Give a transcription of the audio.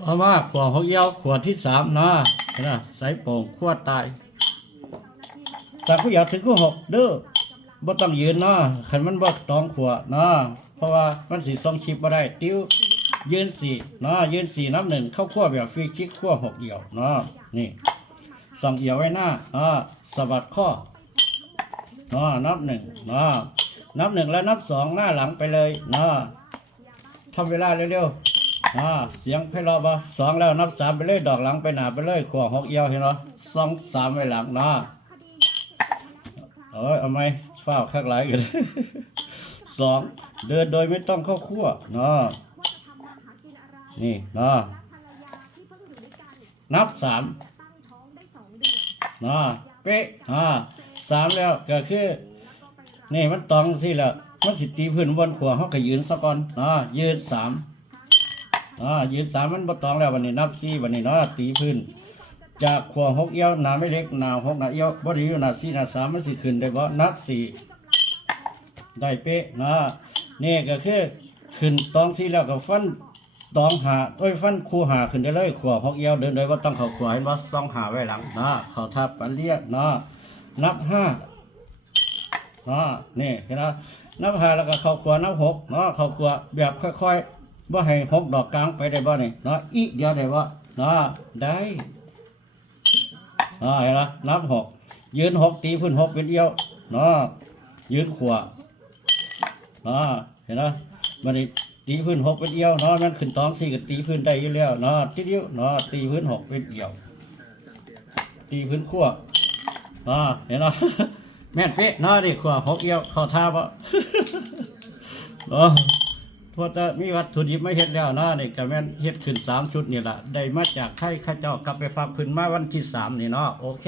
ต่อมาขวดหกเอี้ยวขวดที่สามนะเห็นไหมใส่โป่งขวดตายสักผู้อยากถึงคู่หกเด้อบ่ต้องยืนเนาะขันมันบ่ต้องขวดเนาะเพราะว่ามันสีส่งคลิปบ่ได้ติ้วยืนสี่เนาะยืนสี่นับหนึ่งเข้าขั้วแบบฟรีคิกขั้วหกเอี่ยวเนาะนี่ส่องเอี่ยวไว้หน้าสะบัดข้อเนาะนับหนึ่งเนาะนับหนึ่งแล้วนับสองหน้าหลังไปเลยเนาะทำเวลาเร็วๆเสียงไพเราะบ่สองแล้วนับสามไปเลยดอกหลังไปหน้าไปเลยขั้วหกเอี่ยวเห็นเนาะสองสามไว้หลังเนาะเอาไหมฝ้าวข้างหลายกันสองเดินโดยไม่ต้องเข้าขั้วเนาะนี่เนาะนับสามเนาะเป๊ะสามแล้วก็คือนี่มันตองสิแล้วมันสิตีพื้นบนขวาเขาก็ยืนซะก่อนยืนสามยืนสามมันบ่ตองแล้ววันนี้นับสี่วันนี้เนาะตีพื้นจากขวาหกเอี้ยวหนาไม่เล็กหนาหกหนาเอี้ยวบ่ได้อยู่หนาสี่หนาสามมันสิขึ้นได้บ่นับสี่ได้เป๊ะนี่ก็คือขึ้นตองสี่แล้วก็ฟันตองหาฟันคู่หาขึ้นได้เลยขวาหกเอี้ยวเดินโดยว่าต้องเข้าขวาให้ว่าซองหาไว้หลังเข้าทับปันเรียกนับห้านี่เห็นไหมนับห้าแล้วก็เข้าขวานับหกเข้าขวาแบบค่อยๆว่าให้หกดอกกลางไปได้บ่นี่อีกเดียวได้บ่ได้เห็นไหมนับหกยืนหกตีพื้นหกเป็นเอี้ยวยืนขวาเห็นไหมมันนี่ตีพื้นหกเป็นเอี้ยวมันขึ้นตองสี่ก็ตีพื้นได้อยู่แล้วทีเดียวตีพื้นหกเป็นเอี้ยวตีพื้นขั้วเห็นไหมแม่นเป๊ะดิขั้วหกเอี้ยวเข้าท่าบ่พอจะมีวัตถุดิบไม่เฮ็ดแล้วนี่ก็แม่นเฮ็ดขึ้น3 ชุดนี่แหละได้มาจากไทยข้าเจ้ากลับไปฝากพื้นมาวันที่3นี่โอเค